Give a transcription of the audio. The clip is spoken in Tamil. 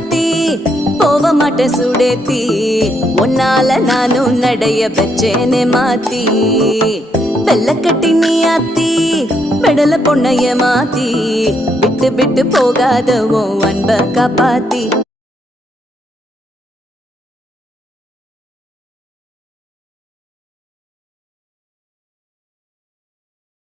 சாத்தி போக மாட்டேன் சுடேத்தி உன்னால நானும் நடைய வச்சேனே மாத்தி வெள்ள கட்டி நீ ஆத்தி பெடல பொண்ணைய மாத்தி விட்டு விட்டு போகாத உன் அன்ப காப்பாத்தி